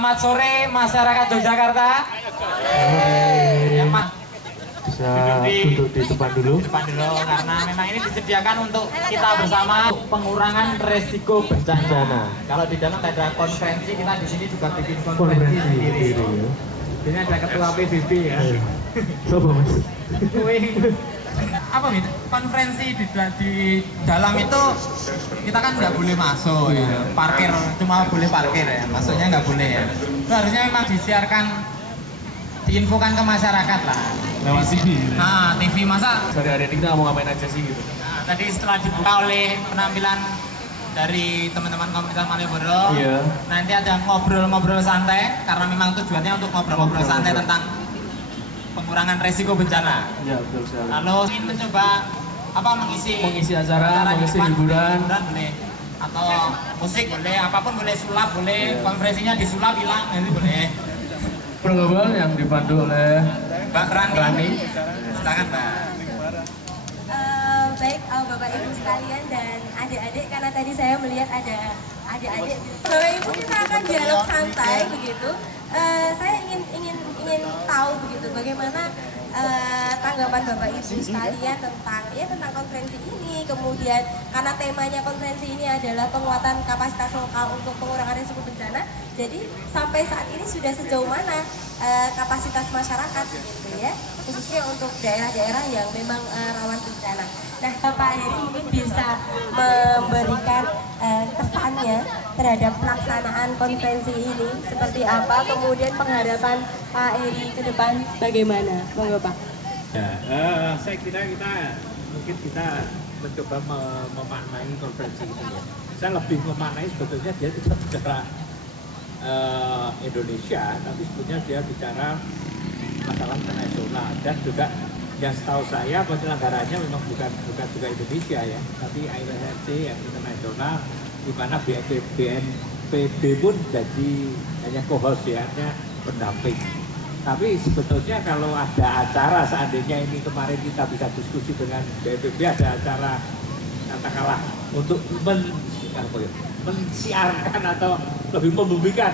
Selamat sore masyarakat Yogyakarta. Ya, Mas. Bisa duduk di depan dulu. Depan dulu karena memang ini disediakan untuk kita bersama pengurangan resiko bencana. Kalau di dalam ada konferensi, kita di sini juga bikin konferensi sendiri. Ini ada ketua PBB ya. Coba Mas. Apa nih konferensi di dalam itu kita kan nggak boleh masuk ya, parkir cuma boleh parkir ya, masuknya nggak boleh ya. Itu harusnya memang disiarkan, diinfokan ke masyarakat lah Lewat TV. Nah, TV masa Sehari-hari ini kita mau ngapain aja sih gitu. nah, tadi setelah dibuka oleh penampilan dari teman-teman komunitas Malioboro, Iya. nanti ada ngobrol-ngobrol santai karena memang tujuannya untuk ngobrol-ngobrol santai tentang pengurangan resiko bencana. Ya betul sekali. Lalu ingin mencoba apa mengisi acara, mengisi hiburan boleh, atau musik boleh, apapun boleh, sulap boleh, konferensinya disulap hilang itu boleh. Pergabungan yang dipandu oleh Mbak Rani. Silakan Mbak. Baik, Bapak Ibu sekalian dan adik-adik, karena tadi saya melihat ada adik-adik. Bapak Ibu, kita akan dialog santai begitu. Saya ingin tahu begitu bagaimana tanggapan Bapak Ibu sekalian tentang konferensi ini. Kemudian karena temanya konferensi ini adalah penguatan kapasitas lokal untuk pengurangan risiko bencana. Jadi sampai saat ini sudah sejauh mana kapasitas masyarakat gitu ya, khususnya untuk daerah-daerah yang memang rawan bencana. Nah, Pak Heri mungkin bisa memberikan kesannya terhadap pelaksanaan konferensi ini seperti apa, kemudian pengharapan Pak Heri ke depan bagaimana, Monggo Pak. Ya, saya kira mungkin kita mencoba memaknai konferensi ini ya. Saya lebih memaknai sebetulnya dia tidak bicara Indonesia, tapi sebetulnya dia bicara masalah internasional dan juga yang setahu saya penyelenggaranya memang bukan juga Indonesia ya, tapi ILRC yang internasional, di mana BNPB pun jadi hanya co-host ya, hanya pendamping. Tapi sebetulnya kalau ada acara, seandainya ini kemarin kita bisa diskusi dengan BNPB, ada acara katakanlah untuk mensiarkan atau lebih membumikan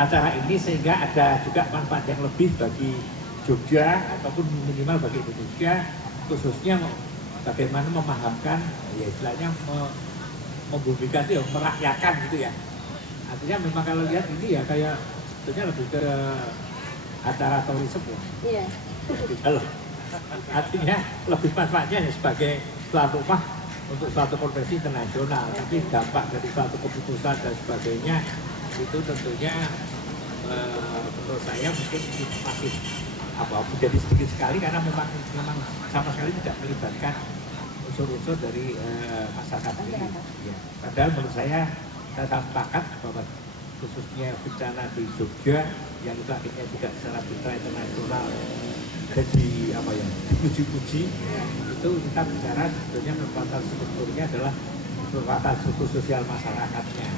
acara ini sehingga ada juga manfaat yang lebih bagi Jogja ataupun minimal bagi Indonesia, khususnya bagaimana memahamkan ya istilahnya membumikan itu ya, merakyakan gitu ya. Artinya memang kalau lihat ini ya kayak sebetulnya lebih ke acara tourism ya. Iya. Gitu. Artinya lebih manfaatnya ya sebagai tuan rumah untuk suatu konferensi internasional, tapi dampak dari suatu keputusan dan sebagainya itu tentunya menurut saya mungkin masih menjadi sedikit sekali karena memang sama sekali tidak melibatkan unsur-unsur dari masyarakat ini. Ya. Padahal menurut saya sepakat bahwa khususnya bencana di Jogja yang itu akhirnya juga secara mitra internasional jadi dipuji-puji, itu kita bicara sebetulnya kekuatan strukturnya adalah kekuatan struktur sosial masyarakatnya,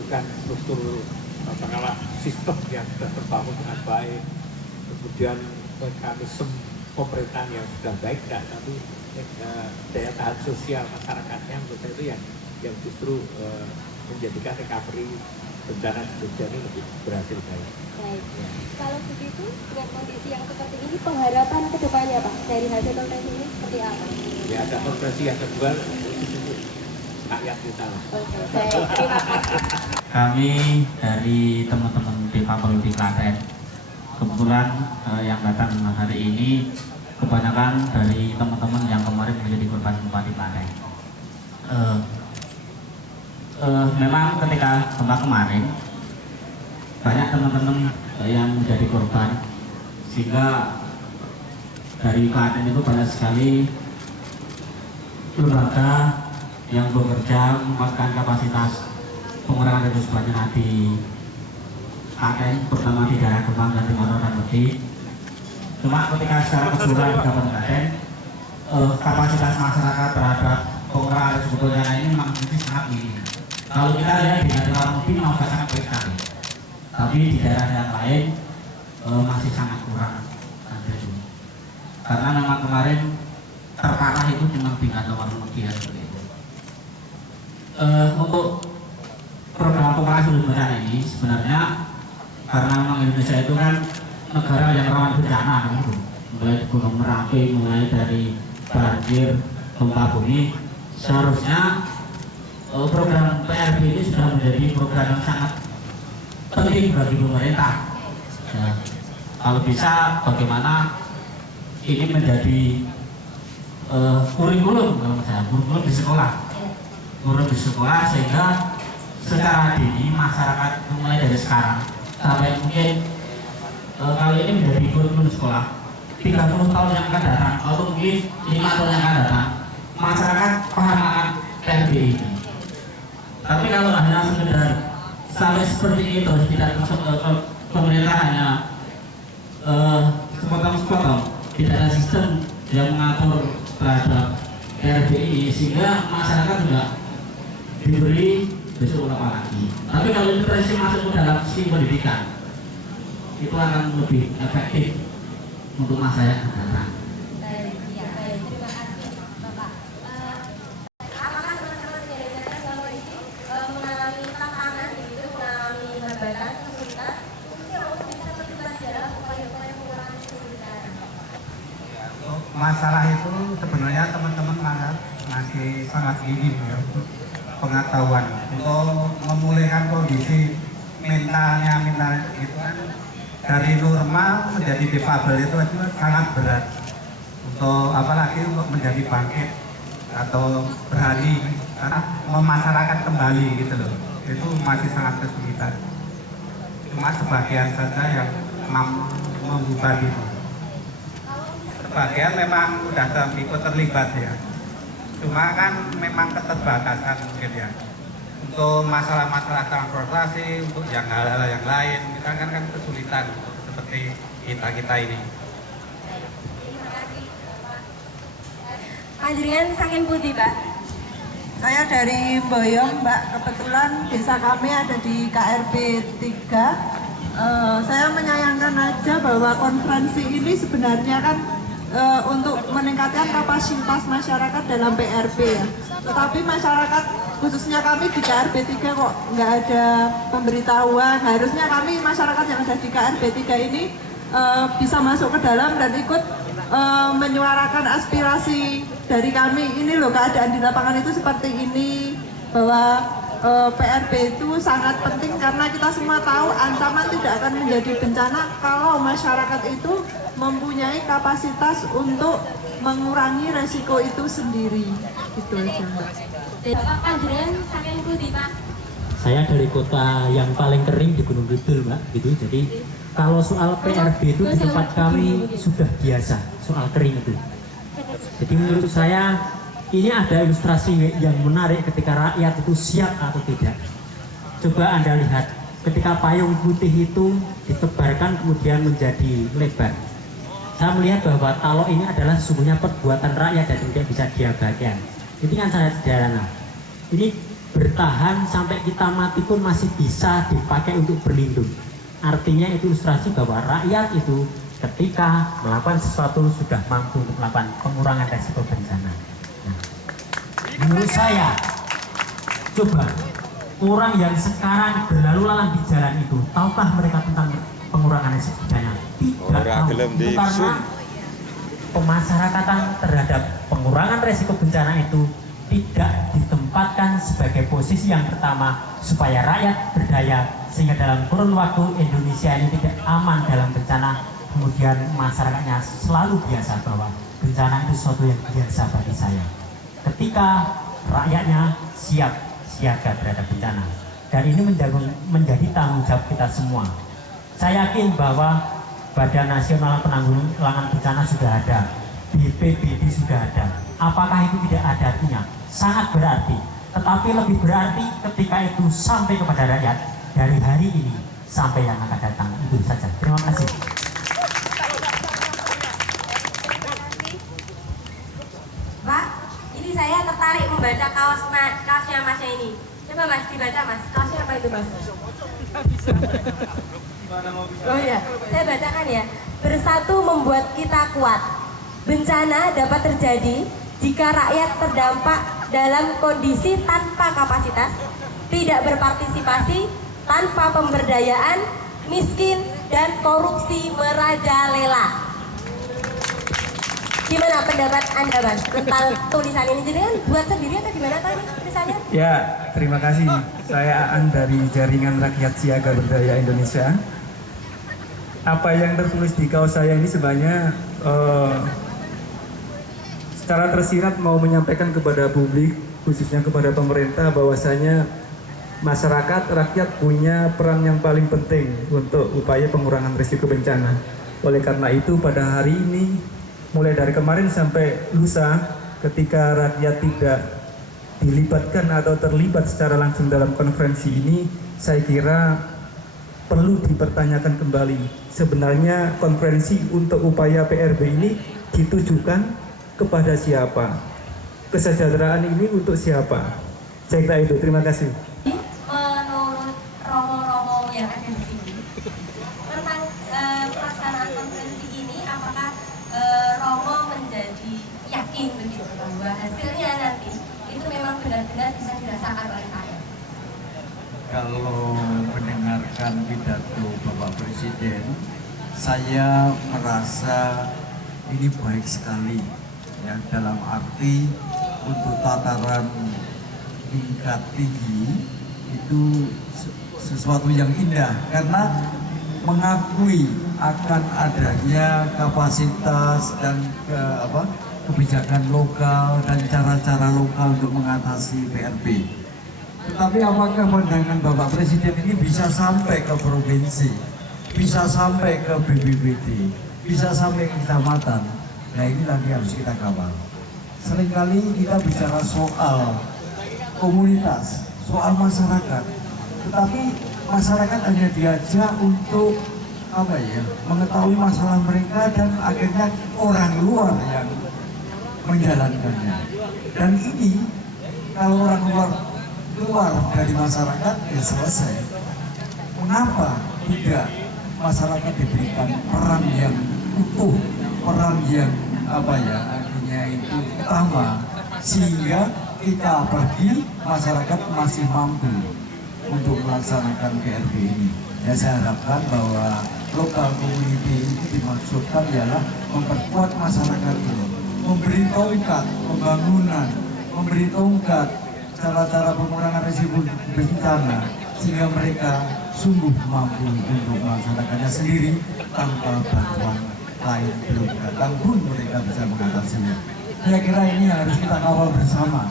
bukan struktur katakanlah sistem yang sudah terbangun dengan baik, kemudian mekanisme pemerintahan yang sudah baik, tapi daya tahan sosial masyarakatnya menurut saya itu yang justru menjadikan recovery bencana di Jogja ini lebih berhasil baik. Baik. Ya. Kalau begitu dengan kondisi yang seperti ini, pengharapan ke depannya Pak dari hasil konferensi ini seperti apa? Ya ada konferensi yang kedua khusus untuk rakyat kita lah. Oke, baik. Terima kasih. Kami dari teman-teman Difabel di Klaten, kebetulan yang datang hari ini kebanyakan dari teman-teman yang kemarin menjadi korban gempa di Klaten. Memang ketika gempa kemarin banyak teman-teman yang menjadi korban, sehingga dari Klaten itu banyak sekali lembaga yang bekerja memanfaatkan kapasitas pengurangan resiko bencana di Klaten, terutama di daerah Kemang dan Timur dan Wedi. Cuma ketika secara keseluruhan di Kabupaten Klaten, kapasitas masyarakat terhadap pengurangan resiko bencana ini memang sangat minim. Kalau kita lihat di daerah Wedi memang sangat baik sekali, tapi di daerah yang lain masih sangat kurang. Karena memang kemarin terparah itu cuma tinggal nomor Wedi seperti itu. Untuk program pengurangan risiko bencana ini sebenarnya karena memang Indonesia itu kan negara yang rawan bencana kan gitu. Mulai Gunung Merapi, mulai dari banjir, gempa bumi, seharusnya program PRB ini sudah menjadi program yang sangat penting bagi pemerintah. Ya, kalau bisa bagaimana ini menjadi kurikulum kalau saya, kurikulum di sekolah, sehingga secara dini masyarakat mulai dari sekarang sampai mungkin kali ini menjadi kurikulum sekolah 30 tahun yang akan datang atau mungkin 5 tahun yang akan datang masyarakat paham akan PRB ini. Tapi kalau hanya sekedar sampai seperti itu tidak pemerintah hanya sepotong-sepotong, tidak ada sistem yang mengatur terhadap RBI sehingga masyarakat juga diberi besok apa lagi. Tapi kalau itu terus masuk ke dalam sistem pendidikan, itu akan lebih efektif untuk masa yang akan datang. Baik, terima kasih Bapak. Apakah teman-teman dari saya selama ini mengalami tantangan gitu, mengalami hambatan, kesulitan, khususnya untuk bisa terlibat dalam upaya-upaya pengurangan kesulitan? Masalah itu sebenarnya teman-teman masih sangat minim ya untuk pengetahuan untuk memulihkan kondisi mentalnya itu kan dari normal menjadi difabel itu sangat berat untuk apalagi untuk menjadi bangkit atau berani memasyarakat kembali gitu loh, itu masih sangat kesulitan. Cuma sebagian saja yang mampu mengubah itu. Sebagian memang sudah ikut terlibat ya, cuma kan memang keterbatasan mungkin ya untuk masalah-masalah transportasi, untuk yang hal-hal yang lain kita kan kesulitan seperti kita ini. Terima kasih Bapak. Panjenengan saking pundi, Mbak? Saya dari Boyong, Mbak. Kebetulan desa kami ada di KRB 3. Saya menyayangkan aja bahwa konferensi ini sebenarnya kan untuk meningkatkan kapasitas masyarakat dalam PRB ya. Tetapi masyarakat khususnya kami di KRB 3 kok nggak ada pemberitahuan. Harusnya kami masyarakat yang ada di KRB 3 ini bisa masuk ke dalam dan ikut menyuarakan aspirasi dari kami. Ini loh keadaan di lapangan itu seperti ini, bahwa PRB itu sangat penting karena kita semua tahu ancaman tidak akan menjadi bencana kalau masyarakat itu mempunyai kapasitas untuk mengurangi resiko itu sendiri. Itu aja, Mbak. Bapak panjenengan saking pundi, Pak? Saya dari kota yang paling kering di Gunung Kidul, Mbak. Gitu. Jadi kalau soal PRB itu di tempat kami sudah biasa, soal kering itu. Jadi menurut saya ini ada ilustrasi yang menarik ketika rakyat itu siap atau tidak. Coba Anda lihat, ketika payung putih itu ditebarkan kemudian menjadi lebar. Saya melihat bahwa kalau ini adalah sesungguhnya perbuatan rakyat dan tidak bisa diabaikan. Ini kan sangat sederhana. Ini bertahan sampai kita mati pun masih bisa dipakai untuk berlindung. Artinya itu ilustrasi bahwa rakyat itu ketika melakukan sesuatu sudah mampu untuk melakukan pengurangan resiko bencana. Nah, menurut saya, coba orang yang sekarang berlalu lalang di jalan itu, tahukah mereka tentang pengurangan resiko bencana? Tidak tahu. Itu karena pemasyarakatan terhadap pengurangan resiko bencana itu tidak ditempatkan sebagai posisi yang pertama supaya rakyat berdaya, sehingga dalam kurun waktu Indonesia ini tidak aman dalam bencana. Kemudian masyarakatnya selalu biasa bahwa bencana itu sesuatu yang biasa bagi saya. Ketika rakyatnya siap siaga terhadap bencana, dan ini menjadi tanggung jawab kita semua. Saya yakin bahwa Badan Nasional Penanggulangan Bencana sudah ada, BPBD sudah ada. Apakah itu tidak ada artinya? Sangat berarti. Tetapi lebih berarti ketika itu sampai kepada rakyat dari hari ini sampai yang akan datang. Itu saja. Terima kasih. Pak, ini saya tertarik membaca kaosnya Masnya ini. Coba Mas, dibaca Mas. Kaosnya apa itu Mas? Oh iya, saya bacakan ya. Bersatu membuat kita kuat. Bencana dapat terjadi jika rakyat terdampak dalam kondisi tanpa kapasitas, tidak berpartisipasi, tanpa pemberdayaan, miskin, dan korupsi merajalela. Gimana pendapat Anda, Mas, tentang tulisan ini? Jadi kan buat sendiri atau gimana tadi tulisannya? Ya, terima kasih. Saya Aan dari Jaringan Rakyat Siaga Berdaya Indonesia. Apa yang tertulis di kaos saya ini sebenarnya secara tersirat mau menyampaikan kepada publik, khususnya kepada pemerintah, bahwasanya masyarakat, rakyat punya peran yang paling penting untuk upaya pengurangan risiko bencana. Oleh karena itu pada hari ini, mulai dari kemarin sampai lusa, ketika rakyat tidak dilibatkan atau terlibat secara langsung dalam konferensi ini, saya kira perlu dipertanyakan kembali. Sebenarnya konferensi untuk upaya PRB ini ditujukan kepada siapa? Kesejahteraan ini untuk siapa? Saya kira itu. Terima kasih. Menurut romo-romo yang ada di sini tentang pelaksanaan konferensi ini, apakah romo menjadi yakin begitu bahwa hasilnya nanti itu memang benar-benar bisa dirasakan oleh rakyat? Kalau mendengarkan pidato Bapak Presiden, saya merasa ini baik sekali, ya, dalam arti untuk tataran tingkat tinggi itu sesuatu yang indah karena mengakui akan adanya kapasitas dan kebijakan lokal dan cara-cara lokal untuk mengatasi PRB. Tetapi apakah pandangan Bapak Presiden ini bisa sampai ke provinsi, bisa sampai ke BPBD, bisa sampai ke kecamatan? Nah, ini lagi harus kita kawal. Seringkali kita bicara soal komunitas, soal masyarakat, tetapi masyarakat hanya diajak untuk mengetahui masalah mereka dan akhirnya orang luar yang menjalankannya. Dan ini kalau orang luar dari masyarakat ya selesai. Mengapa tidak masyarakat diberikan peran yang utuh, peran yang artinya itu utama, sehingga kita pergi masyarakat masih mampu untuk melaksanakan PRB ini. Ya, saya harapkan bahwa lokal community itu dimaksudkan ialah memperkuat masyarakat ini, memberi tongkat pembangunan, memberi tongkat cara-cara pengurangan risiko bencana, sehingga mereka sungguh mampu untuk melaksanakannya sendiri tanpa bantuan lain belum datang pun mereka bisa mengatasinya. Saya kira ini harus kita kawal bersama,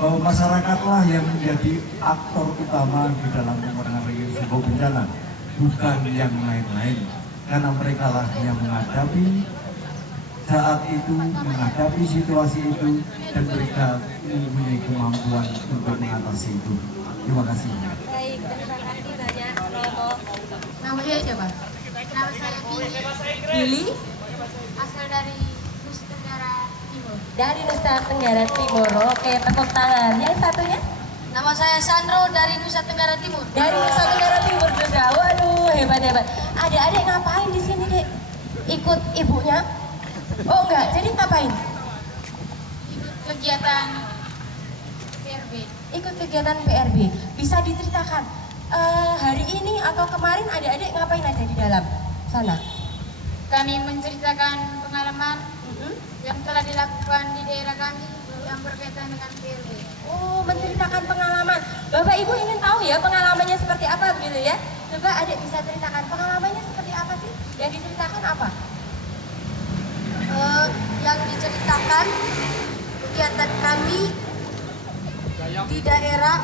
bahwa masyarakatlah yang menjadi aktor utama di dalam pengurangan risiko bencana, bukan yang lain-lain, karena mereka lah yang menghadapi saat itu, menghadapi situasi itu, dan mereka mempunyai kemampuan untuk mengatasi itu. Terima kasih. Baik, terima kasih banyak Romo. Namanya siapa? Nama saya Billy, asal dari Nusa Tenggara Timur. dari Nusa Tenggara Timur. Oke, tepuk tangan. Yang satunya? Nama saya Sandro dari Nusa Tenggara Timur. Dari Nusa Tenggara Timur juga. Waduh, hebat-hebat. Adik-adik ngapain di sini, Dek? Ikut ibunya? Oh enggak, jadi ngapain? Ikut kegiatan PRB. Ikut kegiatan PRB. Bisa diceritakan hari ini atau kemarin adik-adik ngapain aja di dalam sana? Kami menceritakan pengalaman yang telah dilakukan di daerah kami yang berkaitan dengan PRB. Oh, menceritakan pengalaman. Bapak Ibu ingin tahu ya pengalamannya seperti apa begitu ya? Coba adik bisa ceritakan pengalamannya seperti apa sih? Yang diceritakan apa? Yang diceritakan kegiatan kami di daerah